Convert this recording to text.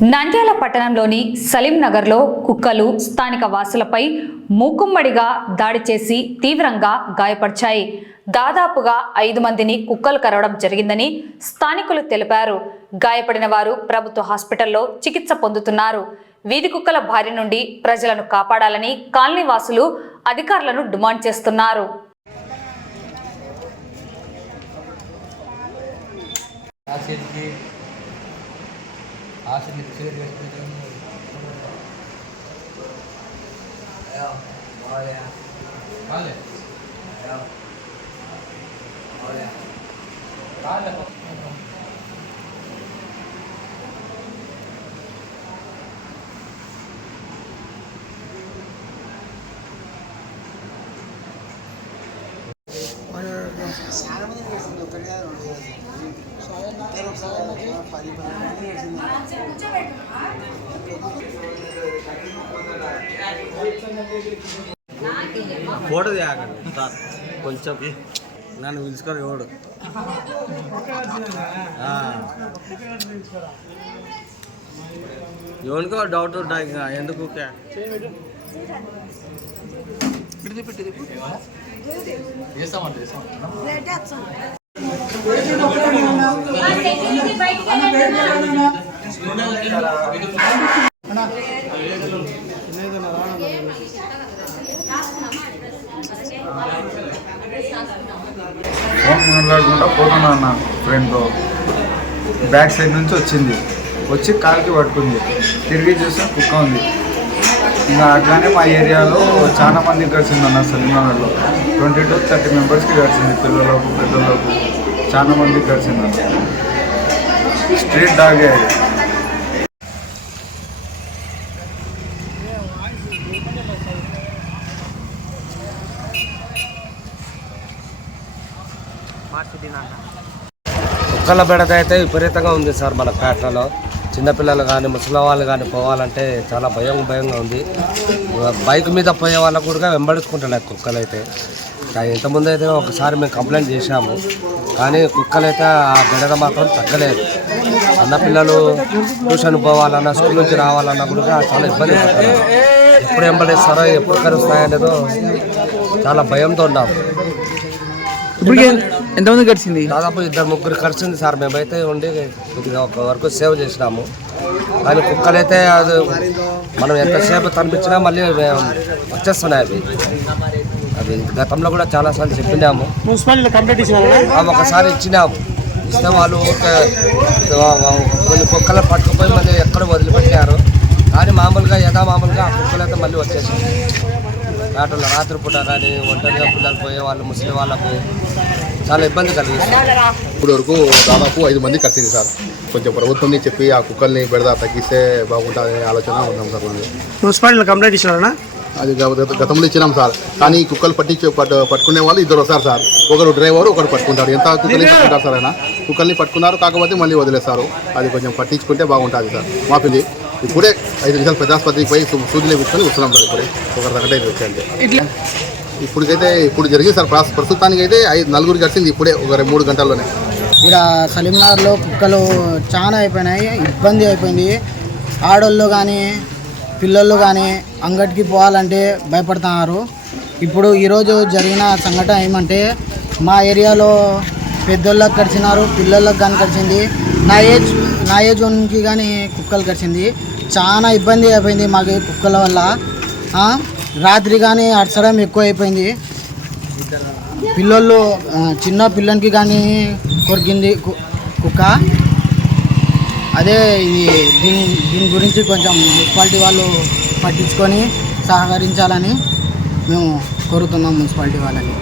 నంద్యాల పట్టణంలోని సలీం నగర్లో కుక్కలు స్థానిక వాసులపై మూకుమ్మడిగా దాడి చేసి తీవ్రంగా గాయపరిచాయి. దాదాపుగా 5 మందిని కుక్కలు కరవడం జరిగిందని స్థానికులు తెలిపారు. గాయపడిన వారు ప్రభుత్వ హాస్పిటల్లో చికిత్స పొందుతున్నారు. వీధి కుక్కల బారి నుండి ప్రజలను కాపాడాలని కాలనీ వాసులు అధికారులను డిమాండ్ చేస్తున్నారు. ఫోటో దిగండి సార్, కొంచెం నన్ను పిలుచుకొని ఎవడు ఎవరికో డౌట్ ఉంటాయి. ఇంకా ఎందుకు ఫోన్ మాట్లాడకుండా పోతున్నా అన్న ఫ్రెండ్తో బ్యాక్ సైడ్ నుంచి వచ్చి కాలుకి పట్టుకుంది. తిరిగి చూస్తే కుక్క ఉంది. ఇంకా అట్లానే మా ఏరియాలో చాలా మందికి గడిచిందన్న సలీంనగర్లో 20 to 30 మెంబర్స్కి గడిచింది. పిల్లలకు పెద్దలకు చాలా మందికి గడిచిందన్న. స్ట్రీట్ డాగే అది. కుక్కల బెడద అయితే విపరీతంగా ఉంది సార్. మన పేటలో చిన్నపిల్లలు కానీ ముసలి వాళ్ళు కానీ పోవాలంటే చాలా భయంగా ఉంది. బైక్ మీద పోయే వాళ్ళకు కూడా వెంబడించుకుంటున్నాయి కుక్కలు అయితే. ఇంతకుముందు అయితే ఒకసారి మేము కంప్లైంట్ చేశాము, కానీ కుక్కలు అయితే ఆ బెడద మాత్రం తగ్గలేదు. అన్నపిల్లలు ట్యూషన్ పోవాలన్నా స్కూల్ నుంచి రావాలన్నా కూడా చాలా ఇబ్బంది పడుతున్నారు. ఎప్పుడు వెంబడిస్తారో ఎప్పుడు కరుస్తాయనేదో చాలా భయంతో ఉన్నాము. ఇప్పుడు ఎంతమంది గడిచింది? దాదాపు 2-3 గడిచింది సార్. మేమైతే ఉండి కొద్దిగా ఒక వరకు సేవ్ చేసినాము, కానీ కుక్కలైతే అది మనం ఎంతసేపు తనిపించినా మళ్ళీ వచ్చేస్తున్నాయి. అది గతంలో కూడా చాలాసార్లు చెప్పినాము. ఒకసారి ఇచ్చినాము, ఇస్తే వాళ్ళు కొన్ని కుక్కలు పట్టుకుపోయి మళ్ళీ ఎక్కడ వదిలిపెట్టారు. కానీ మామూలుగా యథామామూలుగా ఆ కుక్కలైతే మళ్ళీ వచ్చేసాయి. ఆటోలో రాత్రిపూట కానీ ఒంటరిగా పిల్లలు పోయే వాళ్ళు ముసలి వాళ్ళకు చాలా ఇబ్బంది కలిగిస్తుంది. ఇప్పుడు వరకు దాదాపు 5 మంది కట్టింది సార్. కొంచెం ప్రభుత్వం చెప్పి ఆ కుక్కల్ని బెడద తగ్గిస్తే బాగుంటుందనే ఆలోచన ఉన్నాం సార్. మున్సిపాలిటీలో కంప్లైంట్ ఇచ్చినారా? అది గతంలో ఇచ్చినాం సార్, కానీ కుక్కలు పట్టుకునే వాళ్ళు 2 వస్తారు సార్. ఒకరు డ్రైవరు, ఒకరు పట్టుకుంటారు. ఎంత కుక్కల్ని పట్టుకుంటారు సార్ అయినా కుక్కల్ని పట్టుకున్నారు, కాకపోతే మళ్ళీ వదిలేస్తారు. అది కొంచెం పట్టించుకుంటే బాగుంటుంది సార్. మాకు ఇప్పుడే 5 నిమిషాలు పెద్ద ఆసుపత్రికి పోయి సూదులు వేసుకొని వస్తున్నాం సార్. ఇప్పుడే ఒకరి దగ్గర వచ్చాయండి. ఇప్పుడు జరిగింది సార్. ప్రస్తుతానికి అయితే 4 గడిచింది ఇప్పుడే ఒక 3 గంటల్లోనే. ఇక్కడ సలీంనగర్లో కుక్కలు చాలా అయిపోయినాయి, ఇబ్బంది అయిపోయింది. ఆడోళ్ళు కానీ పిల్లలు కానీ అంగడికి పోవాలంటే భయపడుతున్నారు. ఇప్పుడు ఈరోజు జరిగిన సంఘటన ఏమంటే మా ఏరియాలో పెద్దోళ్ళకి కరిచినారు, పిల్లలకు కానీ కరిచింది. నా ఏజ్ నుంచి కానీ కుక్కలు కరిచింది. చాలా ఇబ్బంది అయిపోయింది మాకు కుక్కల వల్ల. రాత్రి కానీ అరసడం ఎక్కువ అయిపోయింది. పిల్లలు చిన్న పిల్లలకి కానీ కొరికింది కుక్క. అదే దీని గురించి కొంచెం మున్సిపాలిటీ వాళ్ళు పట్టించుకొని సహకరించాలని మేము కోరుతున్నాం మున్సిపాలిటీ వాళ్ళని.